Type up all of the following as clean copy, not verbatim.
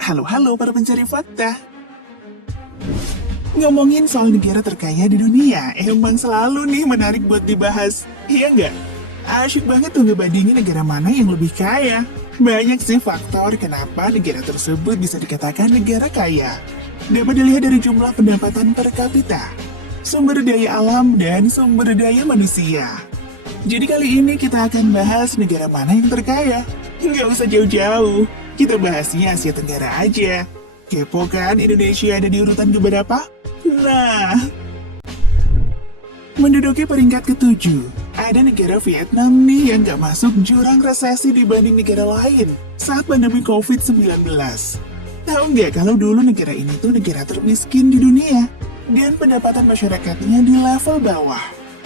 Halo para pencari fakta. Ngomongin soal negara terkaya di dunia, emang selalu nih menarik buat dibahas. Iya nggak? Asyik banget tuh ngebandingin negara mana yang lebih kaya. Banyak sih faktor kenapa negara tersebut bisa dikatakan negara kaya. Dapat dilihat dari jumlah pendapatan per kapita, sumber daya alam, dan sumber daya manusia. Jadi kali ini kita akan bahas negara mana yang terkaya. Nggak usah jauh-jauh, kita bahasnya Asia Tenggara aja. Kepo kan Indonesia ada di urutan keberapa? Nah, menduduki peringkat ke-7, ada negara Vietnam nih yang nggak masuk jurang resesi dibanding negara lain saat pandemi COVID-19. Tahu nggak kalau dulu negara ini tuh negara termiskin di dunia dan pendapatan masyarakatnya di level bawah.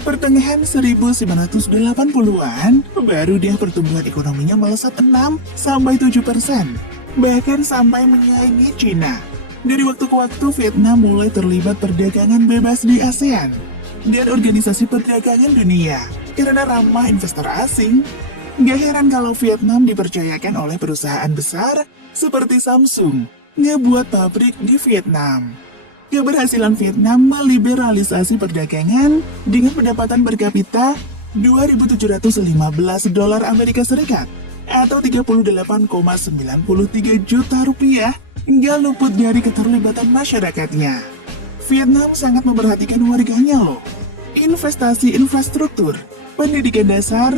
Pertengahan 1980-an, baru dia pertumbuhan ekonominya melesat 6-7%, bahkan sampai menyaingi Cina. Dari waktu ke waktu, Vietnam mulai terlibat perdagangan bebas di ASEAN dan Organisasi Perdagangan Dunia karena ramah investor asing. Gak heran kalau Vietnam dipercayakan oleh perusahaan besar seperti Samsung ngebuat pabrik di Vietnam. Keberhasilan Vietnam meliberalisasi perdagangan dengan pendapatan per kapita 2.715 dolar Amerika Serikat atau 38,93 juta rupiah, nggak luput dari keterlibatan masyarakatnya. Vietnam sangat memperhatikan warganya loh. Investasi infrastruktur, pendidikan dasar,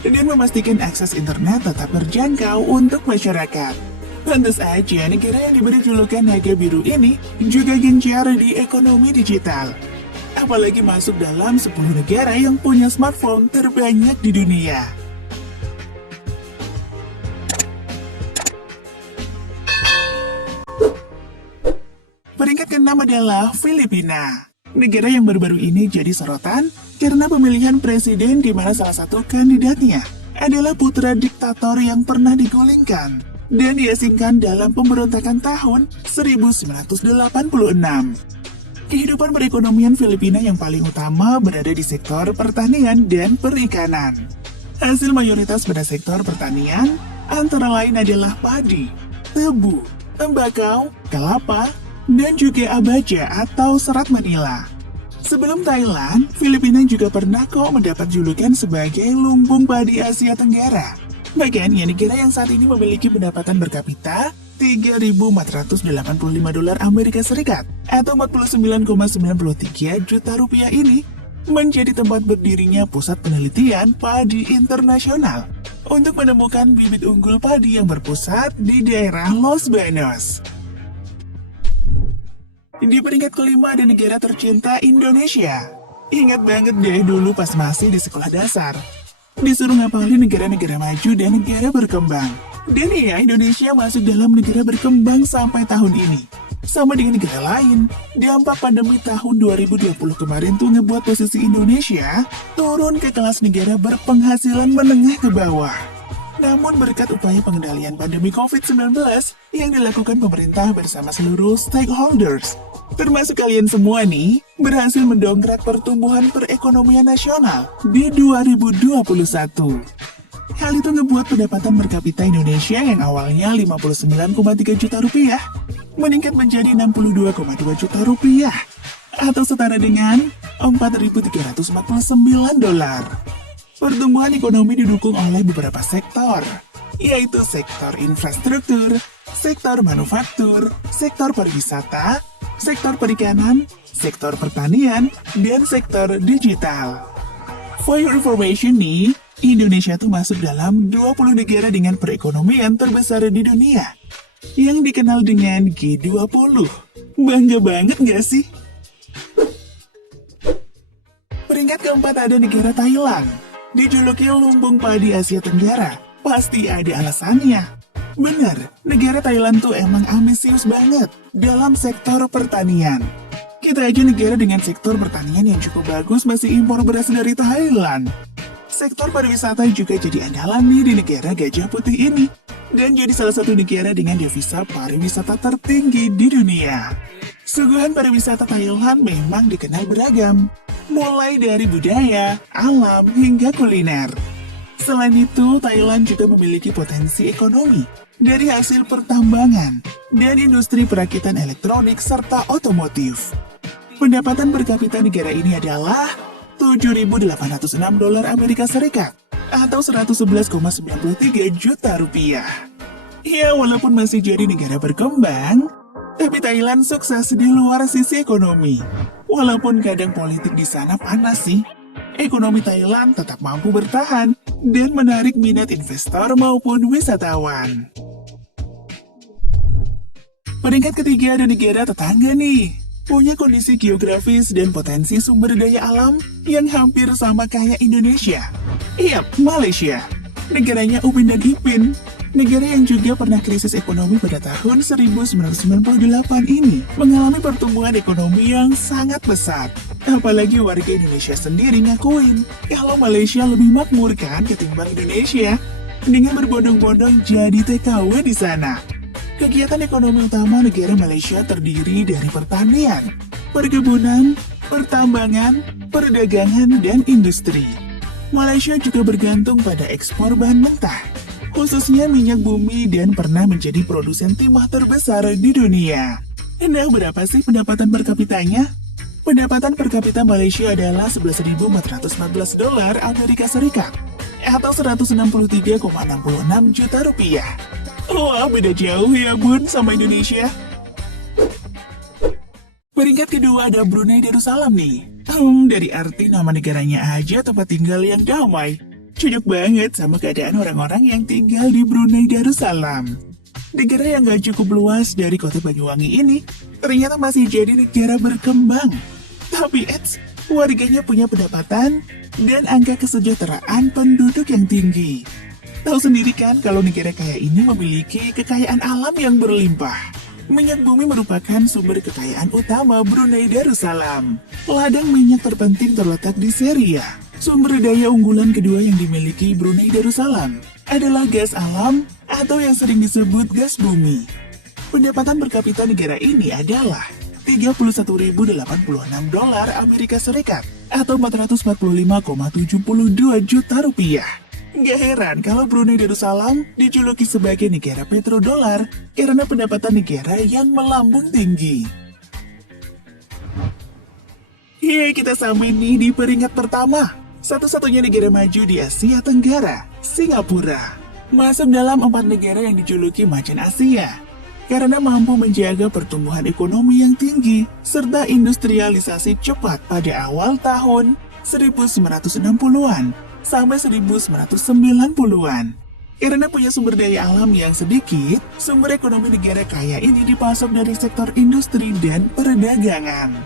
dan memastikan akses internet tetap terjangkau untuk masyarakat. Pantas aja negara yang diberi julukan naga biru ini juga gencar di ekonomi digital. Apalagi masuk dalam 10 negara yang punya smartphone terbanyak di dunia. Peringkat ke-6 adalah Filipina. Negara yang baru-baru ini jadi sorotan karena pemilihan presiden di mana salah satu kandidatnya adalah putra diktator yang pernah digulingkan dan diasingkan dalam pemberontakan tahun 1986. Kehidupan perekonomian Filipina yang paling utama berada di sektor pertanian dan perikanan. Hasil mayoritas pada sektor pertanian antara lain adalah padi, tebu, tembakau, kelapa, dan juga abaca atau serat Manila. Sebelum Thailand, Filipina juga pernah kok mendapat julukan sebagai lumbung padi Asia Tenggara. Bahkan negara yang saat ini memiliki pendapatan per kapita 3.485 dolar Amerika Serikat atau 49,93 juta rupiah ini menjadi tempat berdirinya pusat penelitian padi internasional untuk menemukan bibit unggul padi yang berpusat di daerah Los Baños. Di peringkat ke-5 ada negara tercinta Indonesia. Ingat banget deh dulu pas masih di sekolah dasar, disuruh ngapalin negara-negara maju dan negara berkembang. Dan ya, Indonesia masuk dalam negara berkembang sampai tahun ini. Sama dengan negara lain, dampak pandemi tahun 2020 kemarin tuh ngebuat posisi Indonesia turun ke kelas negara berpenghasilan menengah ke bawah. Namun berkat upaya pengendalian pandemi COVID-19 yang dilakukan pemerintah bersama seluruh stakeholders, termasuk kalian semua nih, berhasil mendongkrak pertumbuhan perekonomian nasional di 2021. Hal itu ngebuat pendapatan per kapita Indonesia yang awalnya 59,3 juta rupiah meningkat menjadi 62,2 juta rupiah atau setara dengan 4.349 dolar. Pertumbuhan ekonomi didukung oleh beberapa sektor, yaitu sektor infrastruktur, sektor manufaktur, sektor pariwisata, sektor perikanan, sektor pertanian, dan sektor digital. For your information nih, Indonesia tuh masuk dalam 20 negara dengan perekonomian terbesar di dunia, yang dikenal dengan G20. Bangga banget gak sih? Peringkat keempat ada negara Thailand. Dijuluki lumbung padi Asia Tenggara, pasti ada alasannya. Bener, negara Thailand tuh emang ambisius banget dalam sektor pertanian. Kita aja negara dengan sektor pertanian yang cukup bagus masih impor beras dari Thailand. Sektor pariwisata juga jadi andalan nih di negara gajah putih ini, dan jadi salah satu negara dengan devisa pariwisata tertinggi di dunia. Suguhan pariwisata Thailand memang dikenal beragam, mulai dari budaya, alam, hingga kuliner. Selain itu, Thailand juga memiliki potensi ekonomi dari hasil pertambangan dan industri perakitan elektronik serta otomotif. Pendapatan per kapita negara ini adalah $7.806 Amerika Serikat atau 111,93 juta rupiah. Ya, walaupun masih jadi negara berkembang, tapi Thailand sukses di luar sisi ekonomi. Walaupun kadang politik di sana panas sih, ekonomi Thailand tetap mampu bertahan dan menarik minat investor maupun wisatawan. Peringkat ketiga ada negara tetangga nih. Punya kondisi geografis dan potensi sumber daya alam yang hampir sama kayak Indonesia. Iya, Malaysia. Negaranya Upin dan Ipin. Negara yang juga pernah krisis ekonomi pada tahun 1998 ini mengalami pertumbuhan ekonomi yang sangat besar. Apalagi warga Indonesia sendiri ngakuin kalau Malaysia lebih makmur kan ketimbang Indonesia. Dengan berbondong-bondong jadi TKW di sana. Kegiatan ekonomi utama negara Malaysia terdiri dari pertanian, perkebunan, pertambangan, perdagangan, dan industri. Malaysia juga bergantung pada ekspor bahan mentah, khususnya minyak bumi dan pernah menjadi produsen timah terbesar di dunia. Nah, berapa sih pendapatan per kapitanya? Pendapatan per kapita Malaysia adalah $11.414 Amerika Serikat atau 163,66 juta rupiah. Wah, beda jauh ya bun sama Indonesia. Peringkat kedua ada Brunei Darussalam nih. Dari arti nama negaranya aja tempat tinggal yang damai. Cocok banget sama keadaan orang-orang yang tinggal di Brunei Darussalam. Negara yang gak cukup luas dari kota Banyuwangi ini ternyata masih jadi negara berkembang. Tapi warganya punya pendapatan dan angka kesejahteraan penduduk yang tinggi. Tahu sendiri kan kalau negara kaya ini memiliki kekayaan alam yang berlimpah. Minyak bumi merupakan sumber kekayaan utama Brunei Darussalam. Ladang minyak terpenting terletak di Seria. Sumber daya unggulan kedua yang dimiliki Brunei Darussalam adalah gas alam atau yang sering disebut gas bumi. Pendapatan per kapita negara ini adalah $31.086 Amerika Serikat atau 445,72 juta rupiah. Gak heran kalau Brunei Darussalam dijuluki sebagai negara petrodolar karena pendapatan negara yang melambung tinggi. Ya, kita sampai nih di peringkat pertama. Satu-satunya negara maju di Asia Tenggara, Singapura. Masuk dalam 4 negara yang dijuluki macan Asia. Karena mampu menjaga pertumbuhan ekonomi yang tinggi, serta industrialisasi cepat pada awal tahun 1960-an. Sampai 1990-an. Karena punya sumber daya alam yang sedikit, sumber ekonomi negara kaya ini dipasok dari sektor industri dan perdagangan.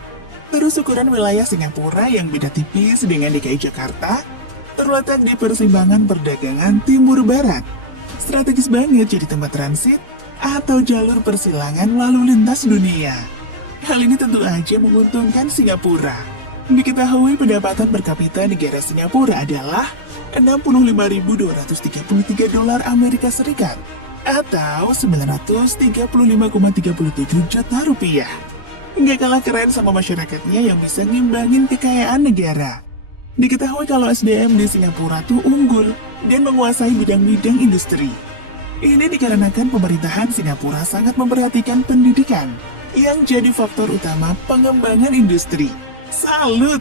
Terus ukuran wilayah Singapura yang beda tipis dengan DKI Jakarta, terletak di persimpangan perdagangan timur barat. Strategis banget jadi tempat transit atau jalur persilangan lalu lintas dunia. Hal ini tentu aja menguntungkan Singapura. Diketahui pendapatan per kapita negara Singapura adalah $65.233 Amerika Serikat atau 935,37 juta rupiah. Nggak kalah keren sama masyarakatnya yang bisa ngimbangin kekayaan negara. Diketahui kalau SDM di Singapura tuh unggul dan menguasai bidang-bidang industri. Ini dikarenakan pemerintahan Singapura sangat memperhatikan pendidikan yang jadi faktor utama pengembangan industri. Salut!